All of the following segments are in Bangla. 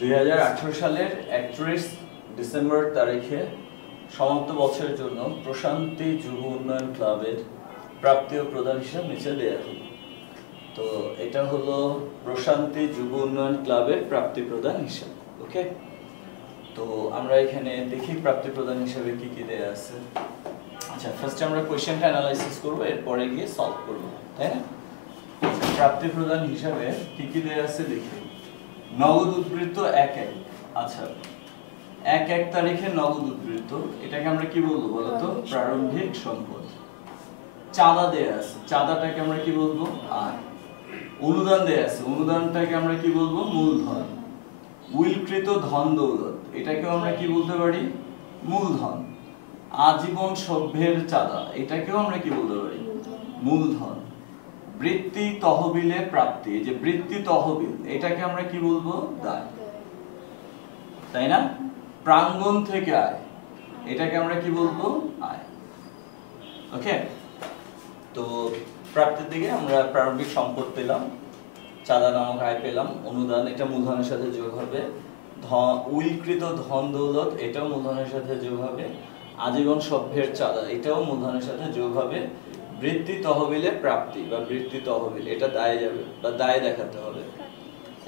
2018 সালের 31 ডিসেম্বর তারিখে সমাপ্ত বছরের জন্য প্রশান্তি যুব উন্নয়ন ক্লাবের প্রাপ্তি ও প্রদান হিসাব নিচে দেয়া হলো। তো এটা হলো প্রশান্তি যুব উন্নয়ন ক্লাবের প্রাপ্তি প্রদান হিসাব। ওকে, তো আমরা এখানে দেখি প্রাপ্তি প্রদান হিসাবে কি কি দেয়া আছে। আচ্ছা, ফার্স্ট আমরা কোশ্চেনটা অ্যানালাইসিস করব, এরপরে গিয়ে সলভ করব, তাই না? প্রাপ্তি প্রদান হিসাবে কি কি দেয়া আছে দেখি। নগদ উদ্বৃত্ত 1/1। আচ্ছা, 1/1 তারিখে নগদ উদ্বৃত্ত, এটাকে আমরা কি বলবো বলতো? প্রারম্ভিক সম্পদ। চাঁদা দেয়া আছে, চাঁদাটাকে আমরা কি বলবো? আয়। অনুদান দেয়া আছে, অনুদানটাকে আমরা কি বলবো? মূলধন। উইলকৃত ধন দৌলত, এটাকেও আমরা কি বলতে পারি? মূলধন। আজীবন সভ্যের চাঁদা, এটাকেও আমরা কি বলতে পারি? মূলধন। বৃত্তি তহবিলে প্রাপ্তি, এই যে বৃত্তি তহবিল, এটাকে আমরা কি বলবো? দায়, তাই না? প্রাঙ্গণ থেকে আয়, এটাকে আমরা কি বলবো? আয়। ওকে, তো প্রাপ্তির দিকে আমরা প্রারম্ভিক সম্পদ পেলাম, চাঁদা নামক আয় পেলাম, অনুদান এটা মূলধনের সাথে যোগ হবে, উইলকৃত ধন দৌলত এটাও মূলধনের সাথে যোগ হবে, আজীবন সভ্যের চাঁদা এটাও মূলধনের সাথে যোগ হবে, বৃত্তি তহবিলে প্রাপ্তি বা বৃত্তি তহবিল এটা দায়ে যাবে বা দায়ে দেখাতে হবে,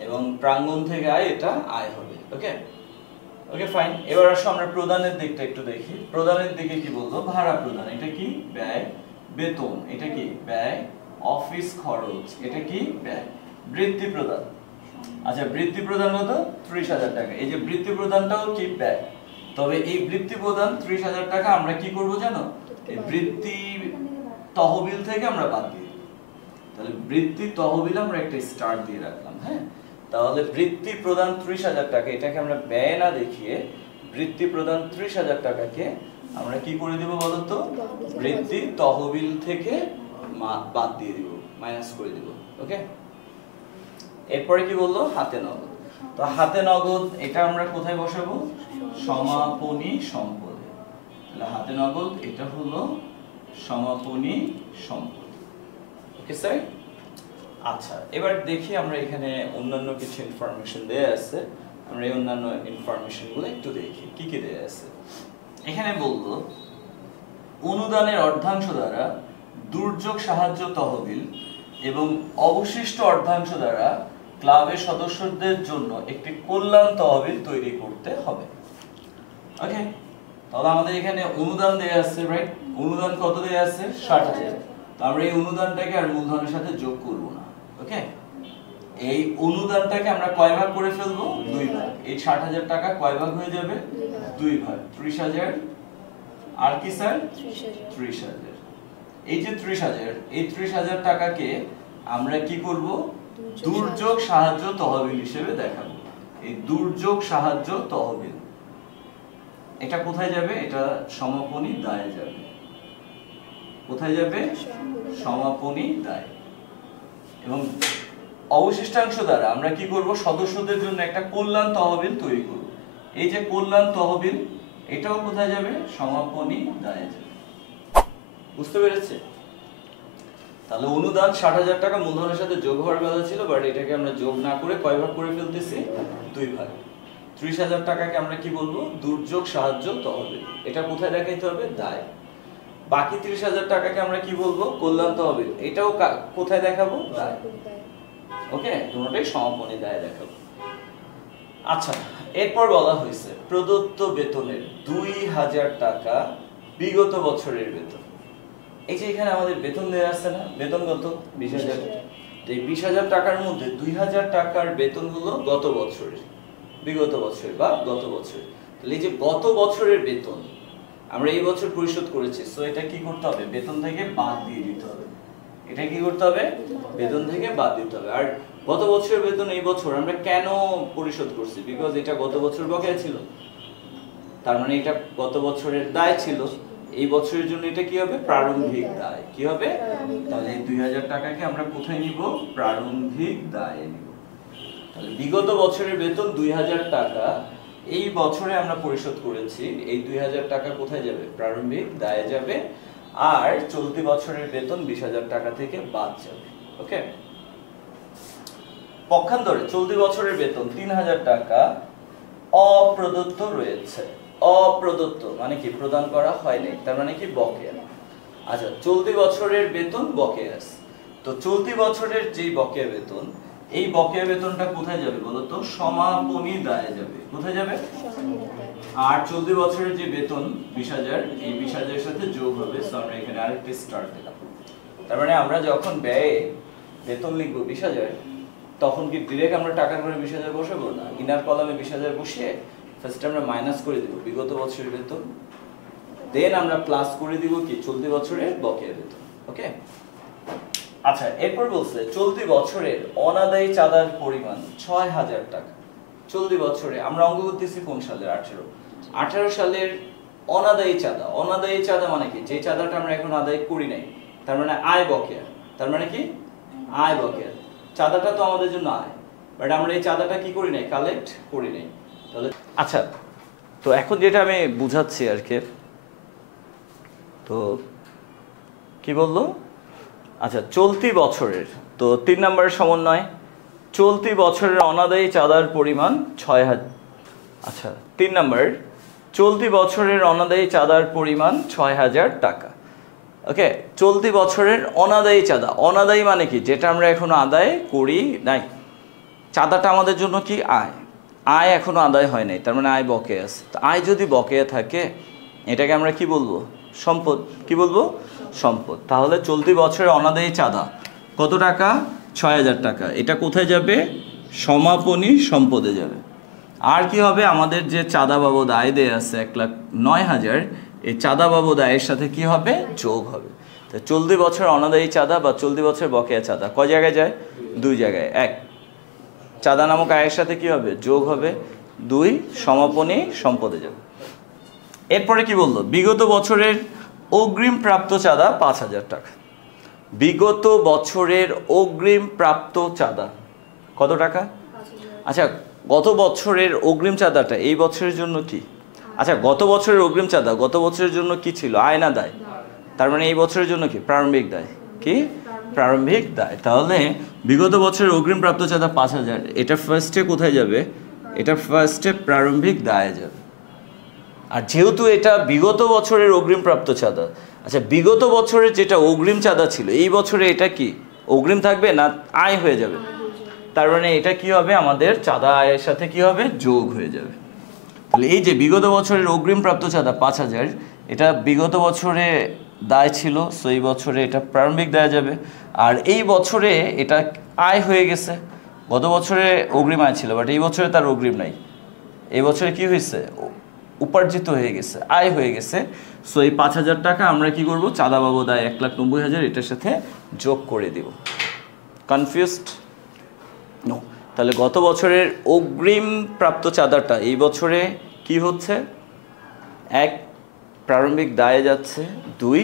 এবং প্রাঙ্গণ থেকে আয় এটা আয় হবে। ওকে ওকে ফাইন। এবার আসো আমরা প্রদানের দিকটা একটু দেখি। প্রদানের দিকে কি বলবো? ভাড়া প্রদান, এটা কি? ব্যয়। বেতন, এটা কি? ব্যয়। অফিস খরচ, এটা কি? ব্যয়। বৃত্তি প্রদান, আচ্ছা বৃত্তি প্রদান কত? 30,000 টাকা। এই যে বৃত্তি প্রদানটাও কি? ব্যয়। তবে এই বৃত্তি প্রদান 30,000 টাকা আমরা কি করব জানো? এই বৃত্তি তহবিল থেকে আমরা বাদ দিয়ে দিই। তাহলে বৃত্তি তহবিল আমরা একটা স্টার দিয়ে রাখলাম। হ্যাঁ, তাহলে বৃত্তি প্রদান 30,000 টাকা, এটাকে আমরা ব্যয় না দেখিয়ে বৃত্তি প্রদান 30,000 টাকাকে আমরা কি করে দেব বলতো? বৃত্তি তহবিল থেকে বাদ দিয়ে দিব, মাইনাস করে দিব। ওকে, এরপরে কি বললো? হাতে নগদ। তো হাতে নগদ এটা আমরা কোথায় বসাবো? সমাপনী সম্পদে। তাহলে হাতে নগদ এটা হলো সমাপনী সম্পদ। Okay sir. আচ্ছা, এবার দেখি আমরা এখানে অন্যান্য কিছু ইনফরমেশন দেয়া আছে, আমরা এই অন্যান্য ইনফরমেশনগুলো একটু দেখি কি কি দেয়া আছে। এখানে বললো অনুদানের অর্ধাংশ দ্বারা দুর্যোগ সাহায্য তহবিল এবং অবশিষ্ট অর্ধাংশ দ্বারা ক্লাবের সদস্যদের জন্য একটি কল্যাণ তহবিল তৈরি করতে হবে। ওকে, তাহলে আমাদের এখানে অনুদান দেয়া আছে, রাইট? অনুদান কত দেয়া আছে? 60,000। তো আমরা এই অনুদানটাকে আর মূলধনের সাথে যোগ করব না। ওকে, এই অনুদানটাকে আমরা কয় ভাগ করে ফেলবো? 2 ভাগ। এই 60,000 টাকা কয় ভাগ হয়ে যাবে? 2 ভাগ। 30,000 আর কি স্যার? 30,000। এই যে 30,000, এই 30,000 টাকাকে আমরা কি করব? দুর্যোগ সাহায্য তহবিল হিসেবে দেখাবো। এই দুর্যোগ সাহায্য তহবিল এটা কোথায় যাবে? এটা সমাপনী দায়ে যাবে। কোথায় যাবে? সমাপনী দায়। এবং অবশিষ্টাংশ দ্বারা আমরা কি করব? সদস্যদের জন্য একটা কল্যাণ তহবিল তৈরি করব। এই যে কল্যাণ তহবিল, এটাও কোথায় যাবে? সমাপনী দায়ে যাবে। বুঝতে পেরেছে? তাহলে অনুদান 60,000 টাকা মূলধনের সাথে যোগ হওয়ার কথা ছিল, বাট এটাকে আমরা যোগ না করে কয় ভাগ করে ফেলতেছি? 2 ভাগ। 30,000 টাকাকে আমরা কি বলবো? দুর্যোগ সাহায্য তহবিল। এটা কোথায় দেখাইতে হবে? দায়। বাকি 30,000 টাকাকে আমরা কি বলবো? কল্যাণ তহবিল। এটাও কোথায় দেখাবো? দায়। ওকে, দুটোটাই সমাপনী দায় দেখাবো। আচ্ছা, এরপর বলা হয়েছে প্রদত্ত বেতনের 2,000 টাকা বিগত বছরের বেতন। এই যে এখানে আমাদের বেতন দেয়া আছে না? বেতন কত? 20,000। তো এই 20,000 টাকার মধ্যে 2,000 টাকার বেতনগুলো গত বছরের, বিগত বছর বা গত বছর। তাহলে এই যে গত বছরের বেতন আমরা এই বছর পরিশোধ করেছি, সো এটা কি করতে হবে? বেতন থেকে বাদ দিয়ে দিতে হবে। এটা কি করতে হবে? বেতন থেকে বাদ দিতে হবে। আর গত বছরের বেতন এই বছর আমরা কেন পরিশোধ করছি? বিকজ এটা গত বছর বকেয়া ছিল, তার মানে এটা গত বছরের দায় ছিল। এই বছরের জন্য এটা কি হবে? প্রারম্ভিক দায়। কি হবে? তাহলে এই 2,000 টাকাকে আমরা কোথায় নিব? প্রারম্ভিক দায়ে নিব। তাহলে বিগত বছরের বেতন 2,000 টাকা এই বছরে আমরা পরিশোধ করেছি, এই 2,000 টাকা কোথায় যাবে? প্রারম্ভিক দায়ে যাবে। আর চলতি বছরের বেতন 20,000 টাকা থেকে বাদ যাবে। ওকে, পক্ষান্তরে চলতি বছরের বেতন ৩০০০ টাকা অপ্রদত্ত রয়েছে। অপ্রদত্ত মানে কি প্রদান করা হয়নি, তার মানে কি বকেয়া। আচ্ছা, চলতি বছরের বেতন বকেয়া আছে। তো চলতি বছরের যেই বকেয়া বেতন, এই বকেয়া বেতনটা কোথায় যাবে বলতো? সমাপনী দায়ে যাবে। কোথায় যাবে? আর চলতি বছরের যে বেতন ২০০০০, এই ২০০০০ এর সাথে যোগ হবে। সো আমরা এখানে আরেকটা স্টার দিলাম। তার মানে আমরা যখন ব্যয়ে বেতন লিখবো ২০০০০, তখন কি ডিরেক্ট আমরা টাকার করে ২০০০০ বসাবো না, ইনার কলামে ২০০০০ বসিয়ে ফার্স্ট আমরা মাইনাস করে দিব বিগত বছরের বেতন, দেন আমরা প্লাস করে দিব কি চলতি বছরের বকেয়া বেতন। ওকে, আচ্ছা, এরপর বলছে চলতি বছরের অনাদায়ী চাঁদার পরিমাণ ৬০০০ টাকা। চলতি বছরে আমরা অঙ্ক করতেছি কোন সালের? 18 সালের অনাদায়ী চাঁদা। অনাদায়ী চাঁদা মানে কি? যে চাঁদাটা আমরা এখন আদায় করি নাই, তার মানে আয় বকেয়া। তার মানে কি? আয় বকেয়া। চাঁদাটা তো আমাদের জন্য আয়, বাট আমরা এই চাঁদাটা কি করি নাই? কালেক্ট করি নাই। তাহলে আচ্ছা, তো এখন যেটা আমি বুঝাচ্ছি আর কি, তো কি বললো? আচ্ছা, চলতি বছরের, তো ৩ নম্বরের সমন্বয়, চলতি বছরের অনাদায়ী চাঁদার পরিমাণ ৬০০০। আচ্ছা, ৩ নম্বর, চলতি বছরের অনাদায়ী চাঁদার পরিমাণ ৬০০০ টাকা। ওকে, চলতি বছরের অনাদায়ী চাঁদা। অনাদায়ী মানে কি? যেটা আমরা এখনো আদায় করি নাই। চাঁদাটা আমাদের জন্য কি? আয়। আয় এখনো আদায় হয় নাই, তার মানে আয় বকেয়া আছে। তো আয় যদি বকেয়া থাকে, এটাকে আমরা কি বলবো? সম্পদ। কি বলবো? সম্পদ। তাহলে চলতি বছরের অনাদায়ী চাঁদা কত টাকা? ৬০০০ টাকা। এটা কোথায় যাবে? সমাপনী সম্পদে যাবে। আর কি হবে? আমাদের যে চাঁদা বাবদ আয় দেয়া আছে ১,০৯,০০০, এই চাঁদা বাবদ আয়ের সাথে কি হবে? যোগ হবে। তো চলতি বছর অনাদায়ী চাঁদা বা চলতি বছর বকেয়া চাঁদা কয় জায়গায় যায়? ২ জায়গায়। ১, চাঁদা নামক আয়ের সাথে কি হবে? যোগ হবে। ২, সমাপনী সম্পদে যাবে। এরপরে কি বললো? বিগত বছরের অগ্রিম প্রাপ্ত চাঁদা ৫,০০০ টাকা। বিগত বছরের অগ্রিম প্রাপ্ত চাঁদা কত টাকা? আচ্ছা, গত বছরের অগ্রিম চাঁদাটা এই বছরের জন্য কি? আচ্ছা, গত বছরের অগ্রিম চাঁদা গত বছরের জন্য কি ছিল? আয় না দায়? তার মানে এই বছরের জন্য কি? প্রারম্ভিক দায়। কি? প্রারম্ভিক দায়। তাহলে বিগত বছরের অগ্রিম প্রাপ্ত চাঁদা ৫,০০০, এটা ফার্স্টে কোথায় যাবে? এটা ফার্স্টে প্রারম্ভিক দায়ে যাবে। আর যেহেতু এটা বিগত বছরের অগ্রিম প্রাপ্ত চাঁদা, আচ্ছা, বিগত বছরের যেটা অগ্রিম চাঁদা ছিল, এই বছরে এটা কি অগ্রিম থাকবে না আয় হয়ে যাবে? তার মানে এটা কি হবে? আমাদের চাঁদা আয়ের সাথে কি হবে? যোগ হয়ে যাবে। তাহলে এই যে বিগত বছরের অগ্রিম প্রাপ্ত চাঁদা ৫,০০০, এটা বিগত বছরে দায় ছিল, সো এই বছরে এটা প্রারম্ভিক দায় যাবে। আর এই বছরে এটা আয় হয়ে গেছে। গত বছরে অগ্রিম আয় ছিল, বাট এই বছরে তার অগ্রিম নাই। এই বছরে কি হয়েছে? উপার্জিত হয়ে গেছে, আয় হয়ে গেছে। সো এই ৫,০০০ টাকা আমরা কি করব? চাঁদা বাবদ আয় ১,৯০,০০০, এটার সাথে যোগ করে দিব। কনফিউজড? নো। তাহলে গত বছরের অগ্রিম প্রাপ্ত চাঁদাটা এই বছরে কি হচ্ছে? ১, প্রারম্ভিক দায়ে যাচ্ছে। ২,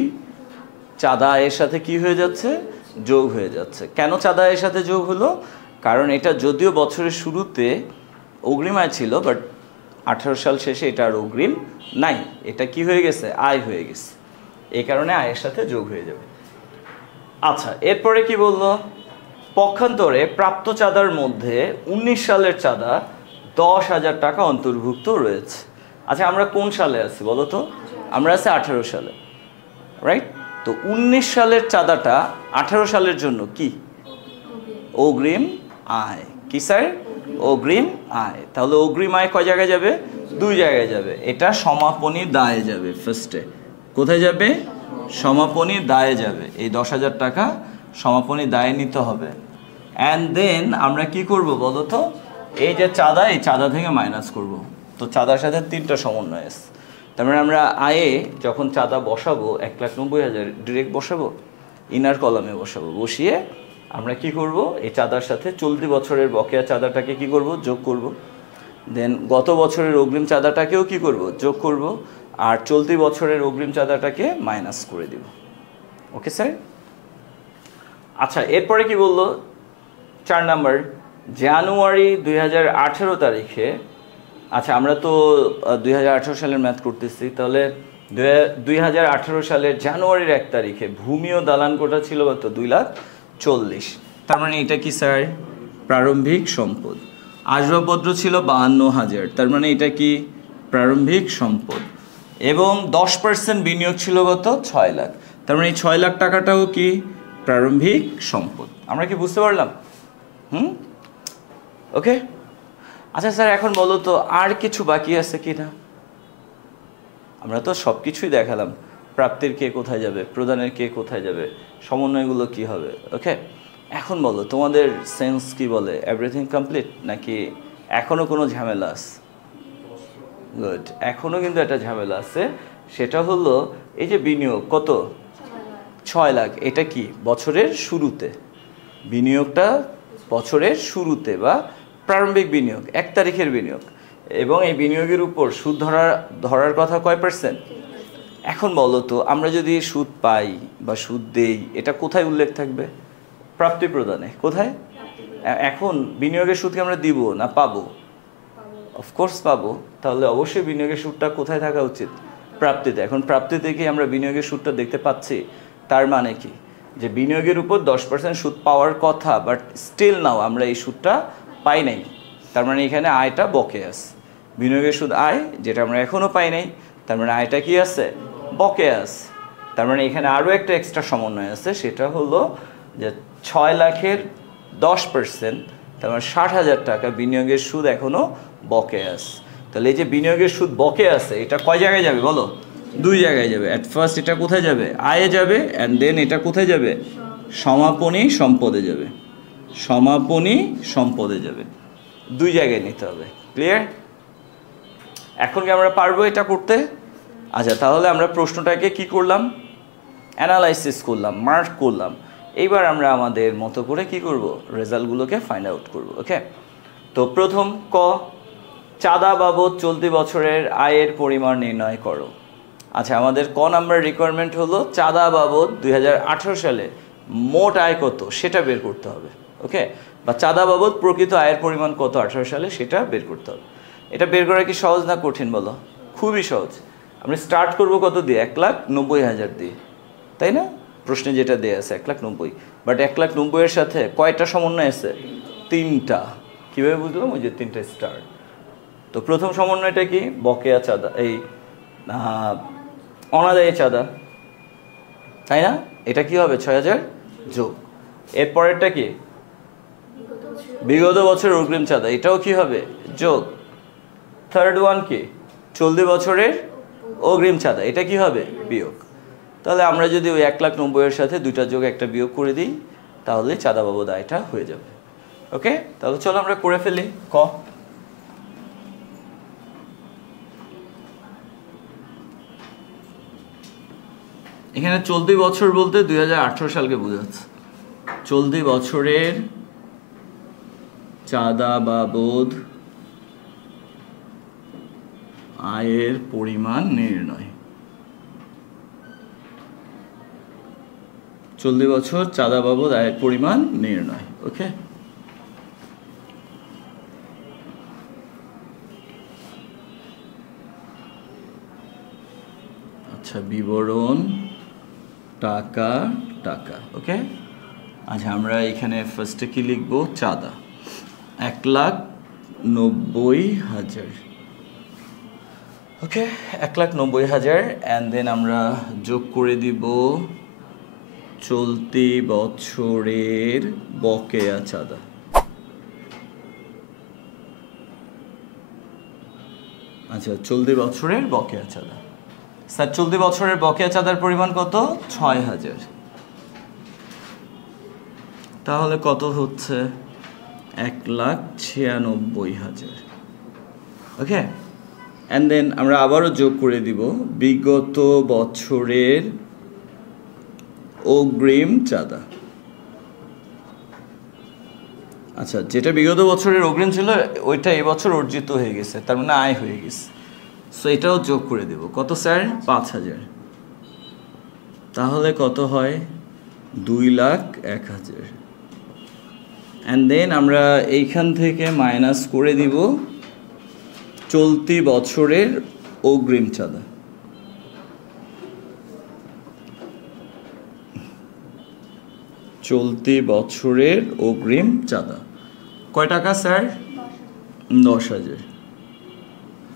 চাঁদা আয়ের সাথে কি হয়ে যাচ্ছে? যোগ হয়ে যাচ্ছে। কেন চাঁদা আয়ের সাথে যোগ হলো? কারণ এটা যদিও বছরের শুরুতে অগ্রিম আয় ছিল, বাট 18 সাল শেষে এটা আর অগ্রিম নাই, এটা কি হয়ে গেছে? আয় হয়ে গেছে। এই কারণে আয়ের সাথে যোগ হয়ে যাবে। আচ্ছা, এরপরে কি বললো? পক্ষান্তরে প্রাপ্ত চাঁদার মধ্যে 19 সালের চাঁদা 10,000 টাকা অন্তর্ভুক্ত রয়েছে। আচ্ছা, আমরা কোন সালে আছি বলো তো? আমরা আছি 18 সালে, রাইট? তো 19 সালের চাঁদাটা 18 সালের জন্য কি? অগ্রিম আয়। কি স্যার? অগ্রিম আয়। তাহলে অগ্রিম আয় কয় জায়গায় যাবে? 2 জায়গায় যাবে। এটা সমাপনী দায়ে যাবে। ফার্স্টে কোথায় যাবে? সমাপনী দায়ে যাবে। এই 10,000 টাকা সমাপনী দায়ে নিতে হবে। অ্যান্ড দেন আমরা কি করব বলো তো? এই যে চাঁদা, এই চাঁদা থেকে মাইনাস করব। তো চাঁদার সাথে 3টা সমন্বয় আছে। তার মানে আমরা আয়ে যখন চাঁদা বসাবো 1,90,000 ডিরেক্ট বসাবো, ইনার কলামে বসাবো। বসিয়ে আমরা কি করব? এই চাঁদার সাথে চলতি বছরের বকেয়া চাঁদাটাকে কি করব? যোগ করব। দেন গত বছরের অগ্রিম চাঁদাটাকেও কি করব? যোগ করব। আর চলতি বছরের অগ্রিম চাঁদাটাকে মাইনাস করে দিব। Okay sir? আচ্ছা, এরপরে কি বললো? 4 নাম্বার, জানুয়ারি 2018 তারিখে, আচ্ছা আমরা তো 2018 সালের ম্যাথ করতেছি, তাহলে 2018 সালের জানুয়ারির 1 তারিখে ভূমি ও দালান কোটা ছিল কত? 2,40,000। তার মানে এটা কি স্যার? প্রারম্ভিক সম্পদ। আসবাবপত্র ছিল 52,000, তার মানে এটা কি প্রারম্ভিক সম্পদ। এবং 10% বিনিয়োগ ছিল কত 6 লাখ, তার মানে এই 6 লাখ টাকাটাও কি প্রারম্ভিক সম্পদ। আমরা কি বুঝতে পারলাম? ওকে। আচ্ছা স্যার, এখন বলো তো আর কিছু বাকি আছে কি না? আমরা তো সব কিছুই দেখালাম, প্রাপ্তির কে কোথায় যাবে, প্রদানের কে কোথায় যাবে, সমন্বয়গুলো কি হবে। ওকে, এখন বলো তোমাদের সেন্স কি বলে, এভরিথিং কমপ্লিট নাকি এখনও কোনো ঝামেলা আছে? গুড, এখনও কিন্তু একটা ঝামেলা আছে, সেটা হলো এই যে বিনিয়োগ কত 6 লাখ, এটা কি বছরের শুরুতে, বিনিয়োগটা বছরের শুরুতে বা প্রারম্ভিক বিনিয়োগ 1 তারিখের বিনিয়োগ, এবং এই বিনিয়োগের উপর সুদ ধরার কথা কয় %? এখন বলো তো আমরা যদি সুদ পাই বা সুদ দেই, এটা কোথায় উল্লেখ থাকবে? প্রাপ্তি প্রদানে। কোথায়? এখন বিনিয়োগের সুদকে আমরা দিব না পাবো? অফকোর্স পাবো। তাহলে অবশ্যই বিনিয়োগের সুদটা কোথায় থাকা উচিত? প্রাপ্তিতে। এখন প্রাপ্তিতে কি আমরা বিনিয়োগের সুদটা দেখতে পাচ্ছি? তার মানে কি যে বিনিয়োগের উপর 10% সুদ পাওয়ার কথা, বাট স্টিল নাও আমরা এই সুদটা পাই নাই, তার মানে এখানে আয়টা বকে আছে। বিনিয়োগের সুদ আয়, যেটা আমরা এখনও পাই নাই, তার মানে আয়টা কি আছে বকে আছে। তার মানে এখানে আরও একটা এক্সট্রা সমন্বয় আছে, সেটা হলো যে 6 লাখের 10%, তার মানে 60,000 টাকা বিনিয়োগের সুদ এখনও বকে আছে। তাহলে এই যে বিনিয়োগের সুদ বকে আছে, এটা কয় জায়গায় যাবে বলো? 2 জায়গায় যাবে। অ্যাট ফার্স্ট এটা কোথায় যাবে? আয়ে যাবে, অ্যান্ড দেন এটা কোথায় যাবে? সমাপনী সম্পদে যাবে। সমাপনী সম্পদে যাবে, 2 জায়গায় নিতে হবে। ক্লিয়ার? এখন কি আমরা পারবো এটা করতে? আচ্ছা, তাহলে আমরা প্রশ্নটাকে কি করলাম? অ্যানালাইসিস করলাম, মার্ক করলাম। এইবার আমরা আমাদের মতো করে কি করব? রেজাল্টগুলোকে ফাইন্ড আউট করব। ওকে, তো প্রথম ক, চাঁদা বাবদ চলতি বছরের আয়ের পরিমাণ নির্ণয় করো। আচ্ছা, আমাদের ক নাম্বার রিকোয়ারমেন্ট হলো চাঁদা বাবদ 2018 সালে মোট আয় কত সেটা বের করতে হবে। ওকে, বা চাঁদা বাবদ প্রকৃত আয়ের পরিমাণ কত 18 সালে সেটা বের করতে হবে। এটা বের করা কি সহজ না কঠিন বলো? খুবই সহজ। আমরা স্টার্ট করব কত দিয়ে? 1,90,000 দিয়ে, তাই না? প্রশ্নে যেটা দেয়া আছে 1,90,000, বাট 1,90,000 এর সাথে কয়টা সমন্বয় আছে? 3টা। কীভাবে বুঝলাম? ওই যে 3টা স্টার। তো প্রথম সমন্বয়টা কি? বকেয়া চাঁদা, এই অনাদায়ী চাঁদা, তাই না? এটা কি হবে? 6,000 যোগ। এরপরেরটা কি? বিগত বছরের অগ্রিম চাঁদা, এটাও কি হবে? যোগ। থার্ড ওয়ান কি? চলতি বছরের অগ্রিম চাঁদা, এটা কি হবে? বিয়োগ। তাহলে আমরা যদি ওই 1,90,000 এর সাথে 2টা যোগ 1টা বিয়োগ করে দিই, তাহলে চাঁদা বাবদ আয়টা হয়ে যাবে। ওকে, তাহলে চলো আমরা করে ফেলি। ক, এখানে চলতি বছর বলতে 2018 সালকে বোঝাচ্ছে। চলতি বছরের চাঁদা বাবদ আয়ের পরিমাণ নির্ণয়। চলতি বছর চাঁদা বাবদ আয়ের পরিমাণ নির্ণয়। ওকে, আচ্ছা, বিবরণ টাকা টাকা। ওকে, আচ্ছা আমরা এখানে ফার্স্টে কি লিখবো? চাঁদা 1,90,000। ওকে, 1,90,000, অ্যান্ড দেন আমরা যোগ করে দিব চলতি বছরের বকেয়া চাঁদা। আচ্ছা, চলতি বছরের বকেয়া চাঁদা। স্যার, চলতি বছরের বকেয়া চাঁদার পরিমাণ কত? 6,000। তাহলে কত হচ্ছে? 1,96,000। ওকে, অ্যান্ড দেন আমরা আবারও যোগ করে দিব বিগত বছরের অগ্রিম চাঁদা। আচ্ছা, যেটা বিগত বছরের অগ্রিম ছিল ওইটা এবছর অর্জিত হয়ে গেছে, তার মানে আয় হয়ে গেছে। সো এটাও যোগ করে দেব। কত স্যার? 5,000। তাহলে কত হয়? 2,01,000। অ্যান্ড দেন আমরা এইখান থেকে মাইনাস করে দিব চলতি বছরের অগ্রিম চাঁদা। চলতি বছরের অগ্রিম চাঁদা। কয় টাকা স্যার? 10,000।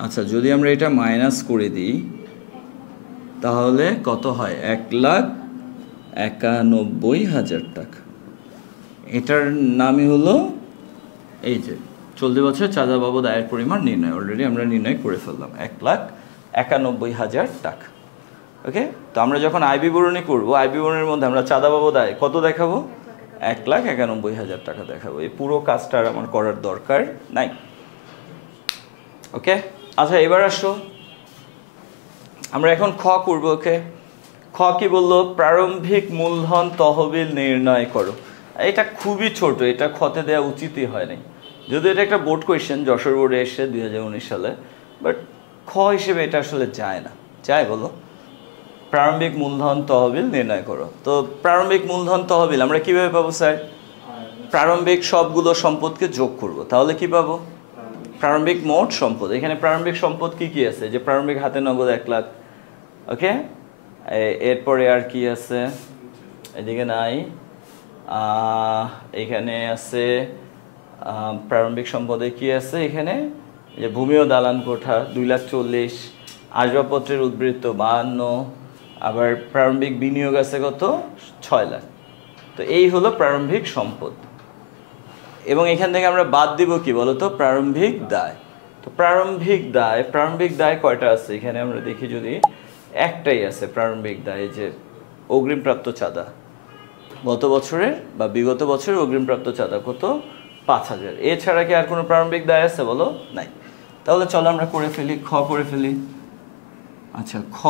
আচ্ছা, যদি আমরা এটা মাইনাস করে দিই তাহলে কত হয়? 1,91,000 টাকা। এটার নামই হলো এই যে চলতি বছর চাঁদা বাবদ আয়ের পরিমাণ নির্ণয়। অলরেডি আমরা নির্ণয় করে ফেললাম 1,91,000 টাকা। ওকে, তো আমরা যখন আয় বিবরণী করবো, আয় বিবরণীর মধ্যে আমরা চাঁদা বাবদ আয় কত দেখাবো? 1,91,000 টাকা দেখাবো। এই পুরো কাজটা আর আমার করার দরকার নাই। ওকে, আচ্ছা এবার আসো আমরা এখন খ করবো। ওকে, খ কি বললো? প্রারম্ভিক মূলধন তহবিল নির্ণয় করো। এটা খুবই ছোট, এটা খতে দেওয়া উচিতই হয় নাই, যদিও এটা একটা বোর্ড কোয়েশ্চেন, যশোর বোর্ডে এসে 2019 সালে, বাট খ হিসেবে এটা আসলে যায় না। যায় বলো? প্রারম্ভিক মূলধন তহবিল নির্ণয় করো। তো প্রারম্ভিক মূলধন তহবিল আমরা কিভাবে পাবো স্যার? প্রারম্ভিক সবগুলো সম্পদকে যোগ করব, তাহলে কি পাবো? প্রারম্ভিক মোট সম্পদ। এখানে প্রারম্ভিক সম্পদ কি কি আছে? যে প্রারম্ভিক হাতে নগদ 1 লাখ। ওকে, এরপরে আর কি আছে? এদিকে নাই, এখানে আছে প্রারম্ভিক সম্পদে কি আছে? এখানে যে ভূমি ও দালান কোঠা 2,40,000, আসবাবপত্রের উদ্বৃত্ত 52, আবার প্রারম্ভিক বিনিয়োগ আছে কত? 6 লাখ। তো এই হলো প্রারম্ভিক সম্পদ। এবং এখান থেকে আমরা বাদ দিব কি বলো তো? প্রারম্ভিক দায়। তো প্রারম্ভিক দায় কয়টা আছে? এখানে আমরা দেখি, যদি একটাই আছে প্রারম্ভিক দায়, যে অগ্রিমপ্রাপ্ত চাঁদা। গত বছরের বা বিগত বছরের অগ্রিমপ্রাপ্ত চাঁদা কত? 5,000। এছাড়া কি আর কোনো প্রারম্ভিক দায় আছে বলো? নাই। তাহলে চলো আমরা করে ফেলি, খ করে ফেলি। আচ্ছা, খ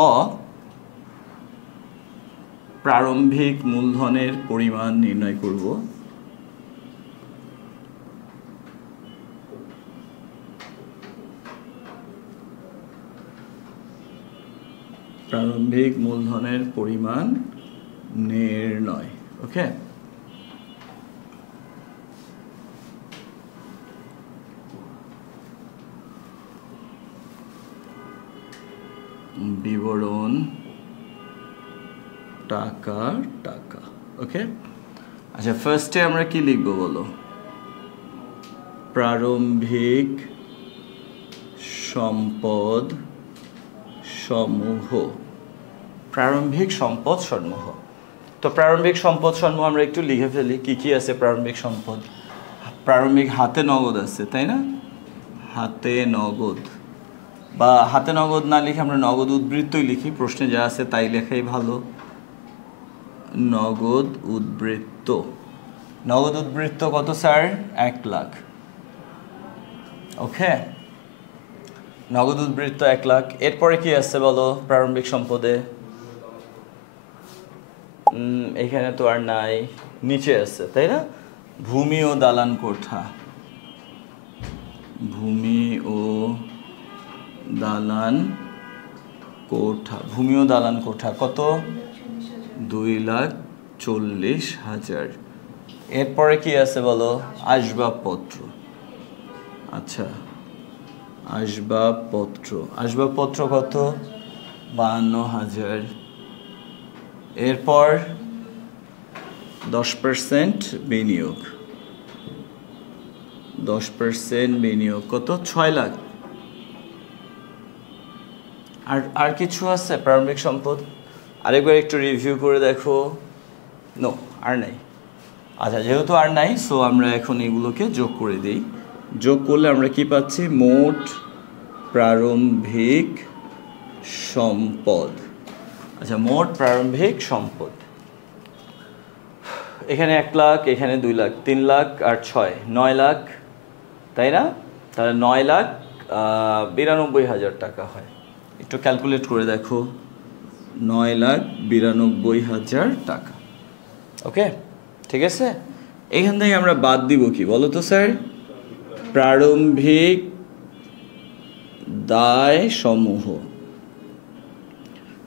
প্রারম্ভিক মূলধনের পরিমাণ নির্ণয় করব। প্রারম্ভিক মূলধনের পরিমাণ নির্ণয়। ওকে, বিবরণ টাকা। ওকে, আচ্ছা ফার্স্টে আমরা কি লিখবো বলো? প্রারম্ভিক সম্পদ সমূহ। প্রারম্ভিক সম্পদ সমূহ। তো প্রারম্ভিক সম্পদ সমূহ আমরা একটু লিখে ফেলি। কি কি আছে প্রারম্ভিক সম্পদ? প্রারম্ভিক হাতে নগদ আছে, তাই না? হাতে নগদ, বা হাতে নগদ না লিখে আমরা নগদ উদ্বৃত্তই লিখি, প্রশ্নে যা আছে তাই লেখাই ভালো। নগদ উদ্বৃত্ত। নগদ উদ্বৃত্ত কত স্যার? 1 লাখ। ওকে, নগদ উদ্বৃত্ত 1 লাখ। এরপরে কি আছে বলো প্রারম্ভিক সম্পদে? এখানে তো আর নাই, নিচে আছে, তাই না? ভূমি ও দালান কোঠা। ভূমি ও দালান কোঠা। ভূমি ও দালান কোঠা কত? 2,40,000। এরপরে কি আছে বলো? আসবাবপত্র। আচ্ছা, আসবাবপত্র কত? 52,000। এরপর 10% বিনিয়োগ। 10% বিনিয়োগ কত? 6 লাখ। আর কিছু আছে প্রারম্ভিক সম্পদ? আরেকবার একটু রিভিউ করে দেখো। নো, আর নাই। আচ্ছা, যেহেতু আর নাই, সো আমরা এখন এগুলোকে যোগ করে দিই। যোগ করলে আমরা কি পাচ্ছি? মোট প্রারম্ভিক সম্পদ। আচ্ছা, মোট প্রারম্ভিক সম্পদ এখানে 1 লাখ, এখানে 2 লাখ, 3 লাখ আর 6, 9 লাখ, তাই না? তাহলে 9,92,000 টাকা হয়। একটু ক্যালকুলেট করে দেখো, 9,92,000 টাকা। ওকে, ঠিক আছে। এখান থেকে আমরা বাদ দিব কি বলো তো স্যার? প্রারম্ভিক দায় সমূহ।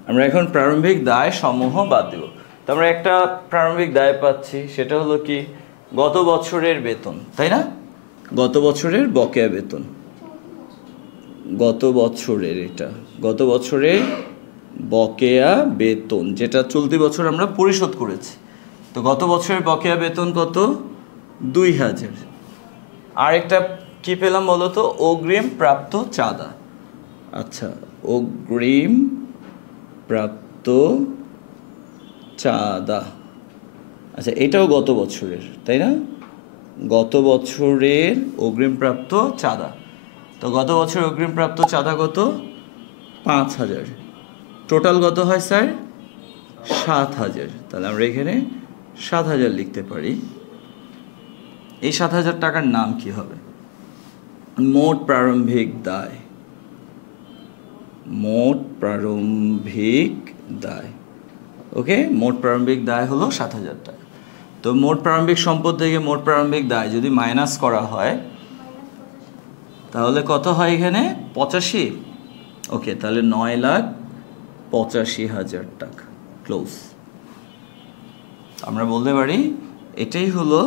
আমরা এখন প্রারম্ভিক দায় সমূহ বাদ দিব। তো আমরা একটা প্রারম্ভিক দায় পাচ্ছি, সেটা হলো কি? গত বছরের বেতন, তাই না? গত বছরের বকেয়া বেতন। গত বছরের বকেয়া বেতন, যেটা চলতি বছর আমরা পরিশোধ করেছি। তো গত বছরের বকেয়া বেতন কত? 2,000। আর একটা কি পেলাম বলো তো, অগ্রিম প্রাপ্ত চাঁদা। আচ্ছা, অগ্রিম প্রাপ্ত চাঁদা, আচ্ছা এটাও গত বছরের, তাই না? গত বছরের অগ্রিম প্রাপ্ত চাঁদা। তো গত বছর অগ্রিম প্রাপ্ত চাঁদা কত? 5,000। টোটাল কত হয় স্যার? 7,000। তাহলে আমরা এখানে 7,000 লিখতে পারি। এই 7,000 টাকার নাম কি হবে? মোট প্রারম্ভিক দায়। মোট প্রারম্ভিক দায়। ওকে, মোট প্রারম্ভিক দায় হলো 7,000 টাকা। তো মোট প্রারম্ভিক সম্পদ থেকে মোট প্রারম্ভিক দায় যদি মাইনাস করা হয় তাহলে কত হয় এখানে? 85। ওকে, তাহলে 9,85,000 টাকা ক্লোজ। আমরা বলতে পারি এটাই হলো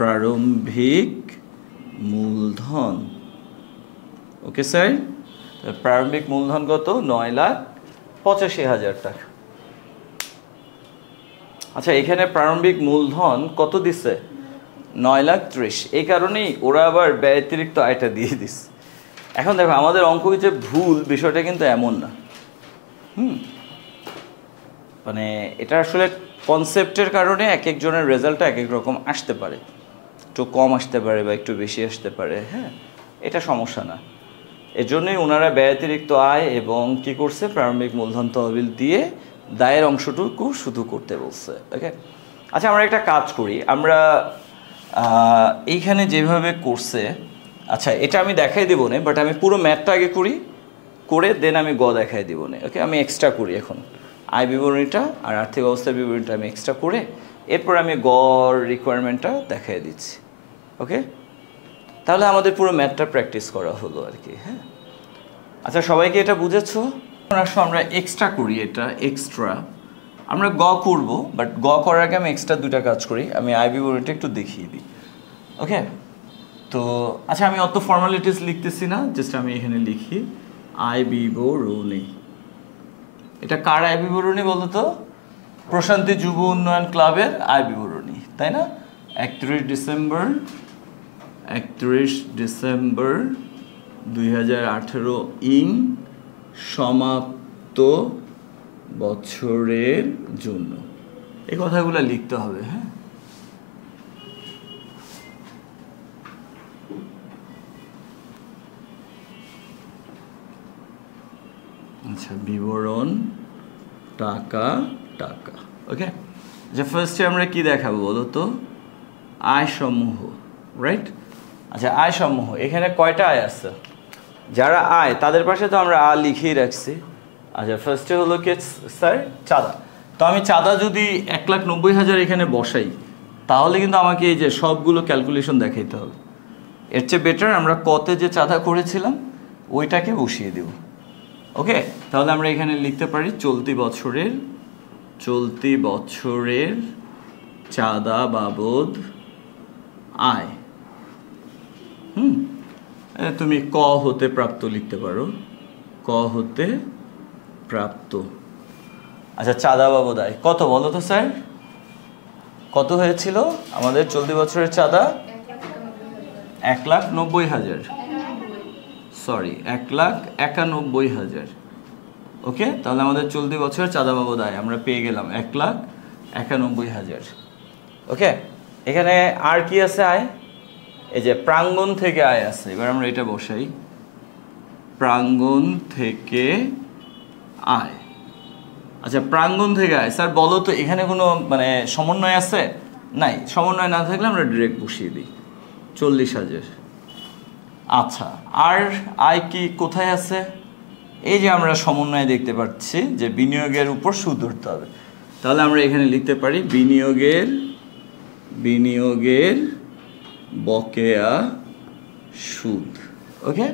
প্রারম্ভিক মূলধন। ওকে স্যার, প্রারম্ভিক মূলধন কত? 9,85,000 টাকা। আচ্ছা, এখানে প্রারম্ভিক মূলধন কত দিছে? 9,30,000। এই কারণেই ওরা আবার ব্যতিরিক্ত আয়টা দিয়ে দিস। এখন দেখো আমাদের অঙ্ক যে ভুল, বিষয়টা কিন্তু এমন না। মানে এটা আসলে কনসেপ্টের কারণে এক একজনের রেজাল্টটা এক এক রকম আসতে পারে, একটু কম আসতে পারে বা একটু বেশি আসতে পারে। হ্যাঁ, এটা সমস্যা না। এজন্যই ওনারা ব্যতিরিক্ত আয় এবং কি করছে, প্রারম্ভিক মূলধন তহবিল দিয়ে দায়ের অংশটুকু শুধু করতে বলছে। ওকে, আচ্ছা আমরা একটা কাজ করি, আমরা এইখানে যেভাবে করছে, আচ্ছা এটা আমি দেখাই দেবো না, বাট আমি পুরো ম্যাথটা আগে করি, করে দেন আমি গ দেখাই দেবো না। ওকে, আমি এক্সট্রা করি এখন আয় বিবরণীটা আর আর্থিক অবস্থার বিবরণীটা আমি এক্সট্রা করে এরপর আমি গড় রিকোয়ারমেন্টটা দেখাই দিচ্ছি। ওকে, তাহলে আমাদের পুরো ম্যাথটা প্র্যাকটিস করা হলো আর কি। হ্যাঁ, আচ্ছা সবাইকে এটা বুঝেছো? আসো আমরা এক্সট্রা করি, এটা এক্সট্রা আমরা গ করব, বাট গ করার আগে আমি এক্সট্রা দুটা কাজ করি, আমি আয় বিবরণীটা একটু দেখিয়ে দিই। ওকে, তো আচ্ছা আমি অত ফর্মালিটিস লিখতেছি না, জাস্ট আমি এখানে লিখি আয় বিবরণী। এটা কার আয় বিবরণী বলো তো? প্রশান্তি যুব উন্নয়ন ক্লাবের আয় বিবরণী, তাই না? 31 ডিসেম্বর 2018 ইং সমাপ্ত বছরের জন্য এই কথাগুলো লিখতে হবে। হ্যাঁ, আচ্ছা বিবরণ টাকা টাকা। ওকে, আচ্ছা ফার্স্টে আমরা কি দেখাবো বলো তো? আয় সমূহ, রাইট? আচ্ছা আয় সমূহ, এখানে কয়টা আয় আছে? যারা আয় তাদের পাশে তো আমরা আ লিখেই রাখছি। আচ্ছা ফার্স্টে হলো কি স্যার? চাঁদা। তো আমি চাঁদা যদি 1,90,000 এখানে বসাই তাহলে কিন্তু আমাকে এই যে সবগুলো ক্যালকুলেশন দেখাইতে হবে। এর চেয়ে বেটার আমরা কতে যে চাঁদা করেছিলাম ওইটাকে বসিয়ে দেব। ওকে, তাহলে আমরা এখানে লিখতে পারি চলতি বছরের চাঁদা বাবদ আয়। তুমি ক হতে প্রাপ্ত লিখতে পারো, ক হতে প্রাপ্ত। আচ্ছা চাঁদা বাবদ আয় কত বলো তো স্যার? কত হয়েছিল আমাদের চলতি বছরের চাঁদা? 1,90,000, সরি 1,91,000। ওকে, তাহলে আমাদের চলতি বছরের চাঁদা বাবদ আয় আমরা পেয়ে গেলাম 1,91,000। ওকে, এখানে আর কি আছে আয়? এই যে প্রাঙ্গণ থেকে আয় আছে, এবার আমরা এটা বসাই, প্রাঙ্গণ থেকে আয়। আচ্ছা প্রাঙ্গণ থেকে আয়, স্যার বলো তো এখানে কোনো মানে সমন্বয় আছে? নাই, সমন্বয় না থাকলে আমরা ডিরেক্ট বসিয়ে দিই 40,000। আচ্ছা আর আয় কি কোথায় আছে? এই যে আমরা সমন্বয় দেখতে পাচ্ছি যে বিনিয়োগের উপর সুদ ধরতে হবে, তাহলে আমরা এখানে লিখতে পারি বিনিয়োগের বকেয়া সুদ। ওকে,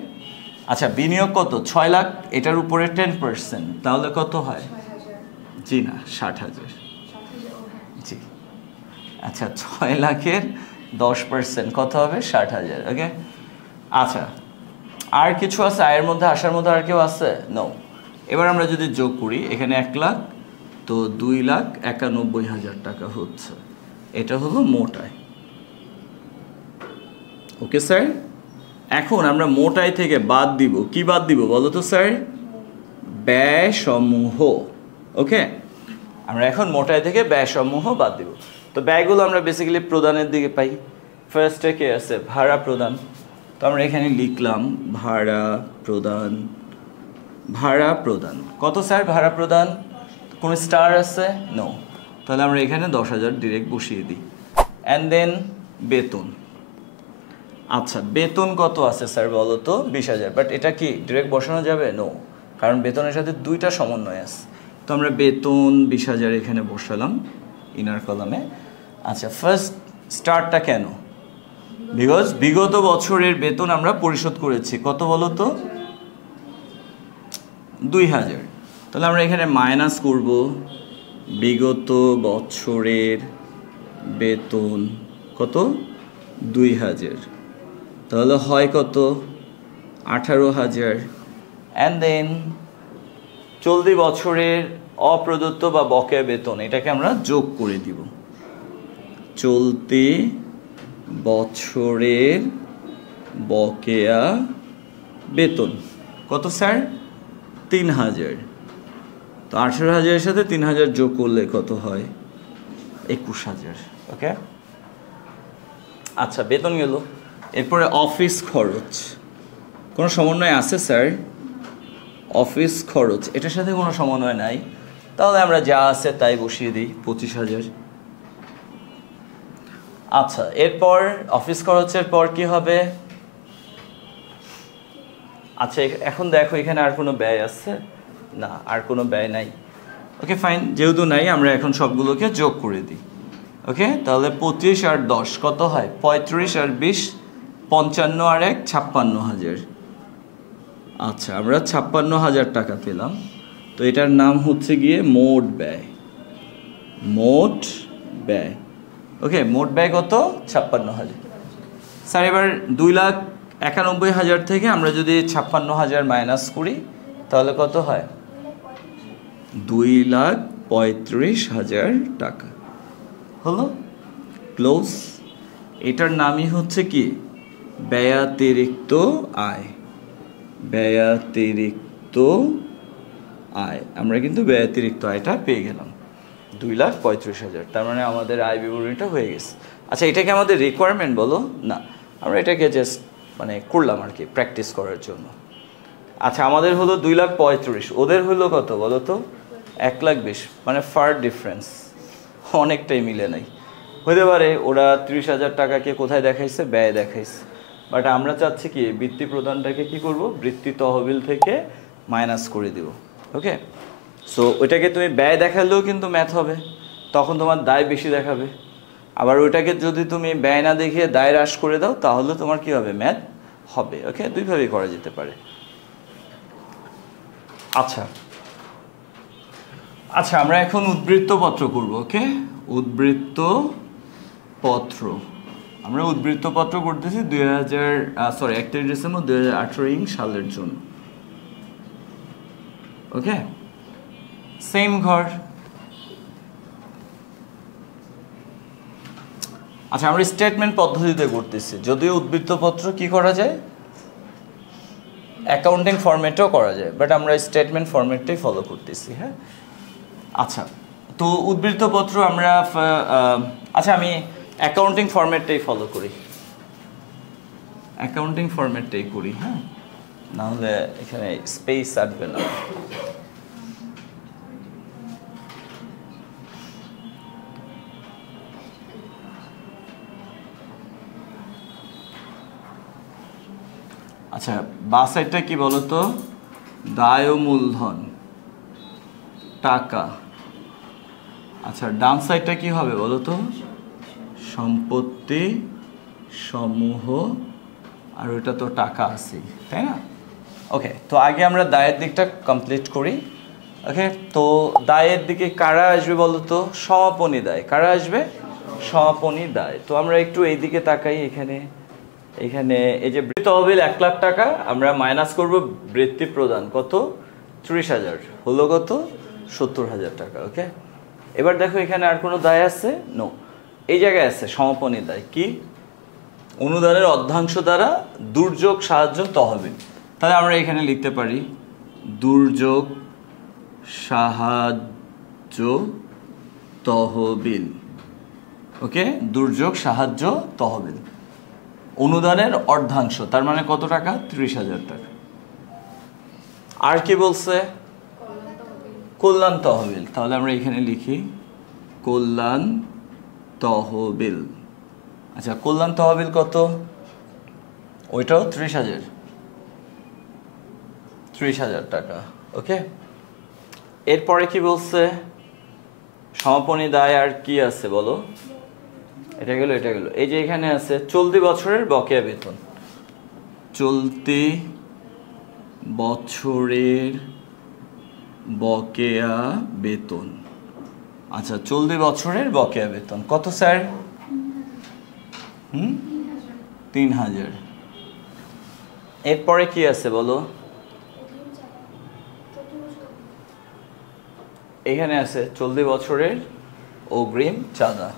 আচ্ছা বিনিয়োগ কত? 6 লাখ, এটার উপরে 10%, তাহলে কত হয়? জি না 60,000। জি আচ্ছা 6 লাখের 10% কত হবে? 60,000। ওকে, আচ্ছা আর কিছু আছে আয়ের মধ্যে আসার মধ্যে? আর কেউ আছে? নো। এবার আমরা যদি যোগ করি এখানে 1 লাখ, তো 2,91,000 টাকা হচ্ছে, এটা হলো মোট আয়। ওকে স্যার, এখন আমরা মোট আয় থেকে বাদ দিব, কি বাদ দিব বলো তো স্যার? ব্যয় সমূহ। ওকে, আমরা এখন মোট আয় থেকে ব্যয় সমূহ বাদ দিব। তো ব্যয়গুলো আমরা বেসিক্যালি প্রদানের দিকে পাই। ফার্স্টে কে আছে? ভাড়া প্রদান। তো আমরা এখানে লিখলাম ভাড়া প্রদান। ভাড়া প্রদান কত স্যার? ভাড়া প্রদান কোনো স্টার আছে? নো। তাহলে আমরা এখানে 10,000 ডিরেক্ট বসিয়ে দিই। অ্যান্ড দেন বেতন। আচ্ছা, বেতন কত আছে স্যার বলো তো? 20,000। বাট এটা কি ডিরেক্ট বসানো যাবে? নো, কারণ বেতনের সাথে দুইটা সমন্বয় আছে। তো আমরা বেতন 20,000 এখানে বসালাম ইনার কলামে। আচ্ছা, ফার্স্ট স্টারটা কেন? বিকজ বিগত বছরের বেতন আমরা পরিশোধ করেছি। কত বলো তো? 2,000। তাহলে আমরা এখানে মাইনাস করব বিগত বছরের বেতন কত? 2,000। তাহলে হয় কত? 18,000। অ্যান্ড দেন চলতি বছরের অপ্রদত্ত বা বকেয়া বেতন, এটাকে আমরা যোগ করে দিব। চলতি বছরের বকেয়া বেতন কত স্যার? 3,000। তো 18,000-এর সাথে 3,000 যোগ করলে কত হয়? 21,000। ওকে, আচ্ছা বেতন গেল। এরপরে অফিস খরচ, কোনো সমন্বয় আছে স্যার? অফিস খরচ এটার সাথে কোনো সমন্বয় নাই, তাহলে আমরা যা আছে তাই বসিয়ে দিই, 25,000। আচ্ছা, এরপর অফিস খরচের পর কি হবে? আচ্ছা, এখন দেখো এখানে আর কোনো ব্যয় আছে? না, আর কোনো ব্যয় নাই। ওকে ফাইন, যেহেতু নাই আমরা এখন সবগুলোকে যোগ করে দিই। ওকে, তাহলে 25 আর 10 কত হয়? 35 আর 20 55 আর 1 56,000। আচ্ছা, আমরা 56,000 টাকা পেলাম। তো এটার নাম হচ্ছে গিয়ে মোট ব্যয়। মোট ব্যয়। ওকে, মোট ব্যয় কত? 56,000। স্যার এবার 2,91,000 থেকে আমরা যদি 56,000 মাইনাস করি তাহলে কত হয়? 2,35,000 টাকা হলো। ক্লোজ। এটার নামই হচ্ছে কি? ব্যয়াতিরিক্ত আয়। ব্যয়াতিরিক্ত আয়। আমরা কিন্তু ব্যয়াতিরিক্ত আয়টা পেয়ে গেলাম 2,35,000। তার মানে আমাদের আয় বিবরণীটা হয়ে গেছে। আচ্ছা, এটা কি আমাদের রিকোয়ারমেন্ট বলো? না, আমরা এটাকে জাস্ট মানে করলাম আর কি প্র্যাকটিস করার জন্য। আচ্ছা, আমাদের হলো 2,35,000, ওদের হলো কত বলো তো? 1,20,000। মানে ফার ডিফারেন্স, অনেকটাই মিলে নাই। হতে পারে ওরা 30,000 টাকাকে কোথায় দেখাইছে? ব্যয় দেখাইছে। বাট আমরা চাচ্ছি কি বৃত্তি প্রদানটাকে কি করব? বৃত্তি তহবিল থেকে মাইনাস করে দিব। ওকে, সো ওইটাকে তুমি ব্যয় দেখালেও কিন্তু ম্যাথ হবে, তখন তোমার দায় বেশি দেখাবে। আবার ওইটাকে যদি তুমি ব্যয় না দেখিয়ে দায় হ্রাস করে দাও তাহলে তোমার কি হবে? ম্যাথ হবে। ওকে, দুইভাবেই করা যেতে পারে। আচ্ছা আচ্ছা, আমরা এখন উদ্বৃত্ত পত্র করব। ওকে, উদ্বৃত্ত পত্র। আমরা উদ্বৃত্ত পত্র করতেছি 31 ডিসেম্বর 2018 সালের জন্য। ওকে, সেম ঘর। আচ্ছা, আমরা স্টেটমেন্ট পদ্ধতিতে করতেছি, যদিও উদ্বৃত্ত পত্র কি করা যায়? অ্যাকাউন্টিং ফরম্যাটেও করা যায়, বাট আমরা স্টেটমেন্ট ফরম্যাটটাই ফলো করতেছি। হ্যাঁ, আচ্ছা, তো উদ্বৃত্ত পত্র আমরা আচ্ছা আমি অ্যাকাউন্টিং ফরম্যাটটাই ফলো করি, অ্যাকাউন্টিং ফরম্যাটটাই করি। হ্যাঁ, নাহলে এখানে স্পেস আসবে না। আচ্ছা, বাঁ সাইডটা কি বলতো? দায় ও মূলধন টাকা। আচ্ছা, ডান সাইডটা কি হবে বলতো? সম্পত্তি সমূহ। আর ওইটা তো টাকা আছে, তাই না? ওকে, তো আগে আমরা দায়ের দিকটা কমপ্লিট করি। ওকে, তো দায়ের দিকে কারা আসবে বলতো? সমাপনী দায়। কারা আসবে? সমাপনী দায়। তো আমরা একটু এই দিকে তাকাই। এখানে এই যে বৃত্তি তহবিল 1,00,000 টাকা, আমরা মাইনাস করব বৃত্তি প্রদান কত? 30,000। হলো কত? 70,000 টাকা। ওকে, এবার দেখো এখানে আর কোনো দায় আছে? নো। এই জায়গায় আছে সমাপনী দায়। কি? অনুদানের অর্ধাংশ দ্বারা দুর্যোগ সাহায্য তহবিল। তাহলে আমরা এখানে লিখতে পারি দুর্যোগ সাহায্য তহবিল। ওকে, দুর্যোগ সাহায্য তহবিল অনুদানের অর্ধাংশ, তার মানে কত টাকা? 30,000 টাকা। আর কি বলছে? কল্যাণ তহবিল। তাহলে আমরা এখানে লিখি কল্যাণ তহবিল। আচ্ছা, কল্যাণ তহবিল কত? ওইটাও 30,000 টাকা। ওকে, এরপরে কি বলছে? সমাপনী দায় আর কি আছে বলো? এটা গেল। এই যে এখানে আছে চলতি বছরের বকেয়া বেতন। চলতি বছরের বকেয়া বেতন। আচ্ছা, চলতি বছরের বকেয়া বেতন কত স্যার? 3,000। এরপরে কি আছে বলো? এখানে আছে চলতি বছরের অগ্রিম চাঁদা।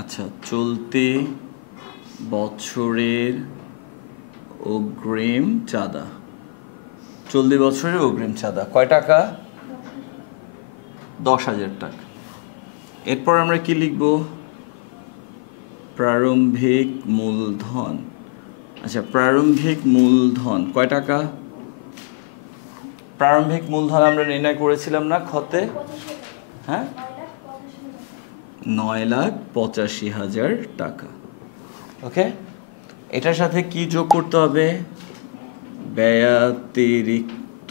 আচ্ছা, চলতি বছরের অগ্রিম চাঁদা। চলতি বছরের অগ্রিম চাঁদা কয় টাকা? 10,000 টাকা। এরপর আমরা কি লিখব? প্রারম্ভিক মূলধন। আচ্ছা, প্রারম্ভিক মূলধন কয় টাকা? প্রারম্ভিক মূলধন আমরা নির্ণয় করেছিলাম না ক্ষতে? হ্যাঁ, 9,85,000 টাকা। ওকে, এটার সাথে কি যোগ করতে হবে? ব্যয়াতিরিক্ত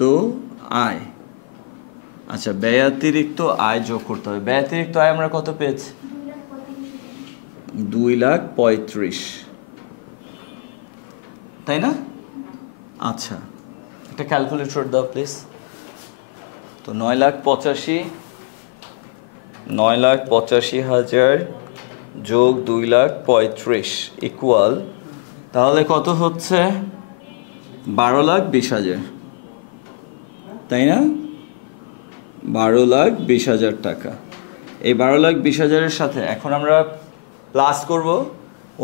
আয়। আচ্ছা, ব্যয়াতিরিক্ত আয় যোগ করতে হবে। ব্যয়াতিরিক্ত আয় আমরা কত পেয়েছি? 2,35,000, তাই না? আচ্ছা, একটা ক্যালকুলেটর দাও প্লিজ। তো 9,85,000 যোগ 2,35,000 ইকুয়াল, তাহলে কত হচ্ছে? 12,20,000, তাই না? 12,20,000 টাকা। এই 12,20,000-এর সাথে এখন আমরা প্লাস করব।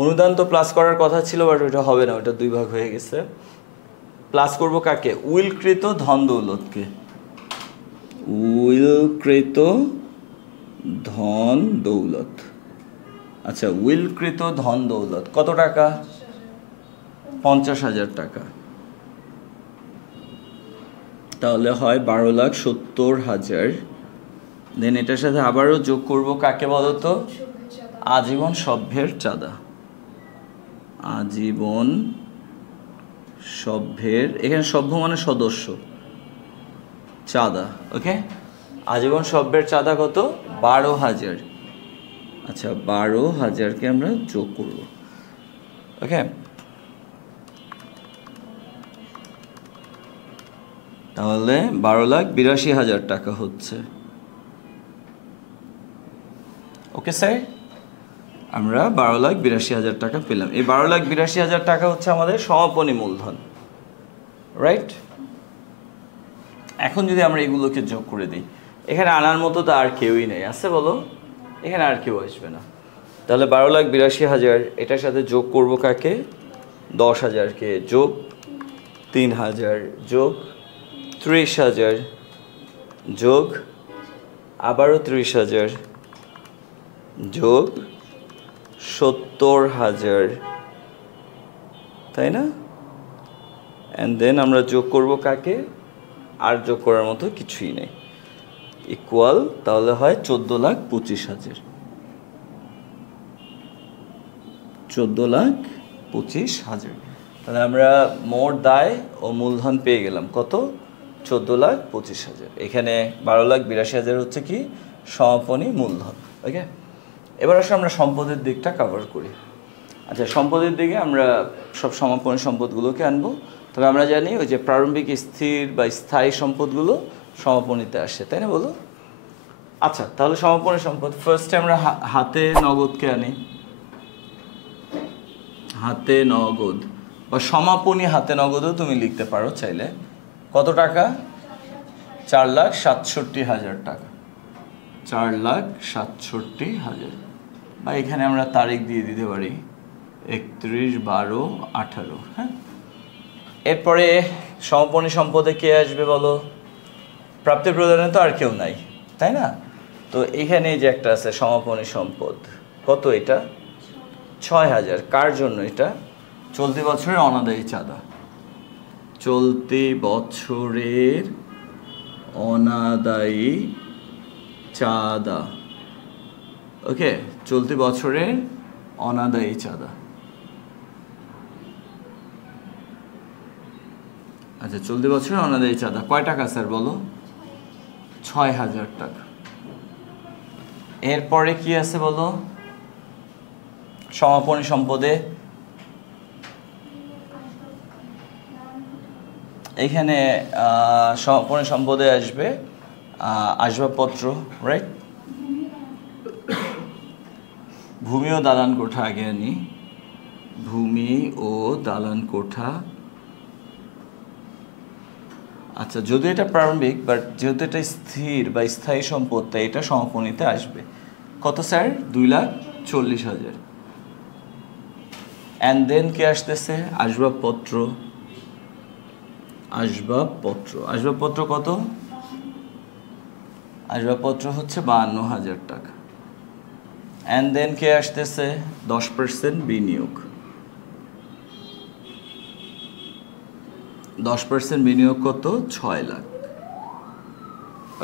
অনুদান তো প্লাস করার কথা ছিল, বাট ওইটা হবে না, ওইটা 2 ভাগ হয়ে গেছে। প্লাস করব কাকে? উইলকৃত ধন দৌলতকে। উইলকৃত ধন দৌলত। আচ্ছা, উইলকৃত ধন দৌলত কত টাকা? 50,000 টাকা। তাহলে হয় 12,70,000। দেন এটার সাথে আবারও যোগ করব কাকে বলো তো? আজীবন সভ্যের চাঁদা। আজীবন সভ্যের, এখানে সভ্য মানে সদস্য, চাঁদা। ওকে, আজীবন সভ্যের চাঁদা কত? 12,000। আচ্ছা, 12,000-কে আমরা যোগ করব। ওকে, তাহলে 12,82,000 টাকা হচ্ছে। ওকে স্যার, আমরা 12,82,000 টাকা পেলাম। এই 12,82,000 টাকা হচ্ছে আমাদের সমাপনী মূলধন, রাইট? এখন যদি আমরা এগুলোকে যোগ করে দিই, এখানে আনার মতো তো আর কেউই নেই, আছে বলো? এখানে আর কেউ আসবে না। তাহলে 12,82,000 এটার সাথে যোগ করব কাকে? 10,000-কে, যোগ 3,000, যোগ 30,000, যোগ আবারও 30,000, যোগ 70,000, তাই না? অ্যান্ড দেন আমরা যোগ করব কাকে? আর যোগ করার মতো কিছুই নেই, ইকুয়াল, তাহলে হয় 14,25,000। 14,25,000। তাহলে আমরা মোট দায় ও মূলধন পেয়ে গেলাম কত? 14,25,000। এখানে 12,82,000 হচ্ছে কি? সমাপনী মূলধন। ওকে, এবার আসলে আমরা সম্পদের দিকটা কভার করি। আচ্ছা, সম্পদের দিকে আমরা সব সমাপনী সম্পদগুলোকে আনবো। তবে আমরা জানি ওই যে প্রারম্ভিক স্থির বা স্থায়ী সম্পদগুলো সমাপনীতে আসে, তাই না বলো? আচ্ছা, তাহলে সমাপনী সম্পদ ফার্স্টে আমরা হাতে নগদকে আনি। হাতে নগদ বা সমাপনী হাতে নগদও তুমি লিখতে পারো চাইলে। কত টাকা? 4,67,000 টাকা। 4,67,000, বা এখানে আমরা তারিখ দিয়ে দিতে পারি, 31, 12, 18, হ্যাঁ। এরপরে সমাপনী সম্পদে কে আসবে বলো? প্রাপ্তি প্রদানে তো আর কেউ নাই, তাই না? তো এখানে যে একটা আছে সমাপনী সম্পদ, কত এটা? 6000। কার জন্য এটা? চলতি বছরের অনাদায়ী চাঁদা। চলতি বছরের অনাদায়ী চাঁদা। ওকে, চলতি বছরের অনাদায়ী চাঁদা। আচ্ছা, চলতি বছরের অনাদায়ী চাঁদা কয় টাকা স্যার বলো? 6000 টাকা। এরপরে কি আছে বলো সমাপনী সম্পদে? এখানে সমাপনী সম্পদে আসবে আসবাবপত্র, রাইট? ভূমি ও দালান কোঠা আগে আনি। ভূমি ও দালান কোঠা। আচ্ছা, যদি এটা প্রারম্ভিক, বাট যেহেতু এটা স্থির বা স্থায়ী সম্পদ, তাই এটা সমাপনীতে আসবে। কত স্যার? 2,40,000। অ্যান্ড দেন কে আসতেছে? আসবাবপত্র। আসবাবপত্র, আসবাবপত্র কত? আসবাবপত্র হচ্ছে 52,000 টাকা। অ্যান্ড দেন কে আসতেছে? 10% বিনিয়োগ। 10% বিনিয়োগ কত? 6 লাখ।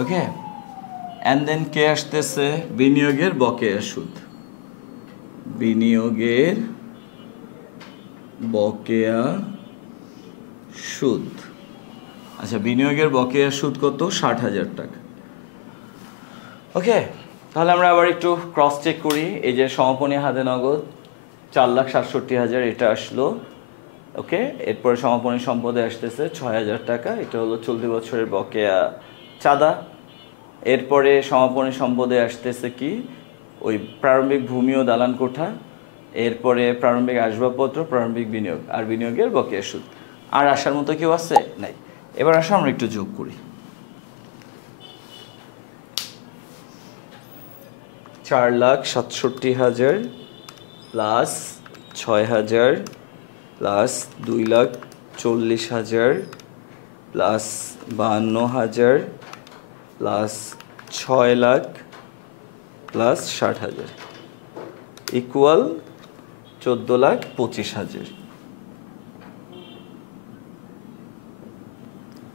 ওকে, অ্যান্ড দেন কে আসতেছে? বিনিয়োগের বকেয়া সুদ। বিনিয়োগের বকেয়া সুদ। আচ্ছা, বিনিয়োগের বকেয়া সুদ কত? 60,000 টাকা। ওকে, তাহলে আমরা আবার একটু ক্রস চেক করি। এই যে সমাপনী হাতে নগদ 4,67,000 এটা আসলো। ওকে, এরপরে সমাপনী সম্পদে আসতেছে 6,000 টাকা, এটা হলো চলতি বছরের বকেয়া চাঁদা। এরপরে সমাপনী সম্পদে আসতেছে কি? ওই প্রারম্ভিক ভূমি ও দালান কোঠা, এরপরে প্রারম্ভিক আসবাবপত্র, প্রারম্ভিক বিনিয়োগ, আর বিনিয়োগের বকেয়া সুদ। আর আসার মতো কেউ আছে? নাই। এবার আসো আমরা একটু যোগ করি। 4,67,000 plus 6,000 plus 2,40,000 plus 52,000 plus 6 lakh plus 60,000 equal 14,25,000।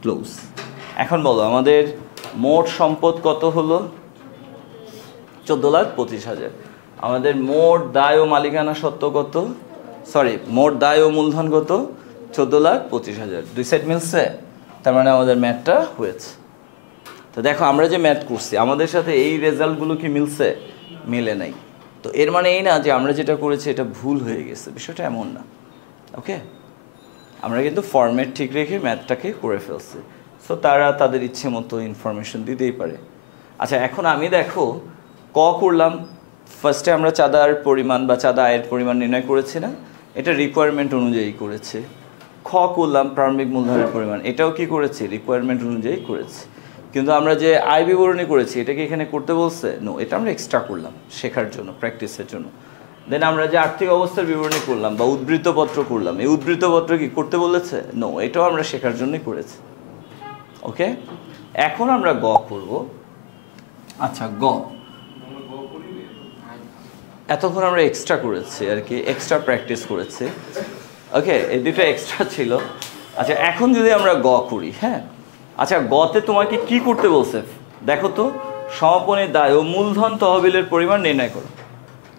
Close. এখন বলো আমাদের মোট সম্পদ কত হলো? 14,25,000। আমাদের মোট দায় ও মালিকানা সত্ত্ব কত? সরি, মোট দায় ও মূলধন কত? 14,25,000। দুই সাইড মিলছে, তার মানে আমাদের ম্যাথটা হয়েছে। তো দেখো আমরা যে ম্যাথ করছি আমাদের সাথে এই রেজাল্টগুলো কি মিলছে? মিলে নাই। তো এর মানে এই না যে আমরা যেটা করেছি এটা ভুল হয়ে গেছে, বিষয়টা এমন না। ওকে, আমরা কিন্তু ফরম্যাট ঠিক রেখে ম্যাথটাকে করে ফেলছি। সো তারা তাদের ইচ্ছে মতো ইনফরমেশন দিতেই পারে। আচ্ছা, এখন আমি দেখো ক করলাম, ফার্স্টে আমরা চাঁদার পরিমাণ বা চাঁদা আয়ের পরিমাণ নির্ণয় করেছি না? এটা রিকোয়ারমেন্ট অনুযায়ী করেছে। খ করলাম প্রারম্ভিক মূলধনের পরিমাণ, এটাও কি করেছি? রিকোয়ারমেন্ট অনুযায়ী করেছি। কিন্তু আমরা যে আয় বিবরণী করেছি এটা কি এখানে করতে বলছে? নো, এটা আমরা এক্সট্রা করলাম শেখার জন্য, প্র্যাকটিসের জন্য। দেন আমরা যে আর্থিক অবস্থার বিবরণী করলাম বা উদ্ধৃতপত্র করলাম, এই উদ্ধৃতপত্র কি করতে বলেছে? নো, এটাও আমরা শেখার জন্যই করেছি। ওকে, এখন আমরা গ করব। আচ্ছা, গ এতক্ষণ আমরা এক্সট্রা করেছি আর কি, এক্সট্রা প্র্যাকটিস করেছি। ওকে, এই দুটো এক্সট্রা ছিল। আচ্ছা, এখন যদি আমরা গ করি, হ্যাঁ। আচ্ছা, গতে তোমাকে কি করতে বলছে দেখো তো? সমাপনী দায় ও মূলধন তহবিলের পরিমাণ নির্ণয় করো।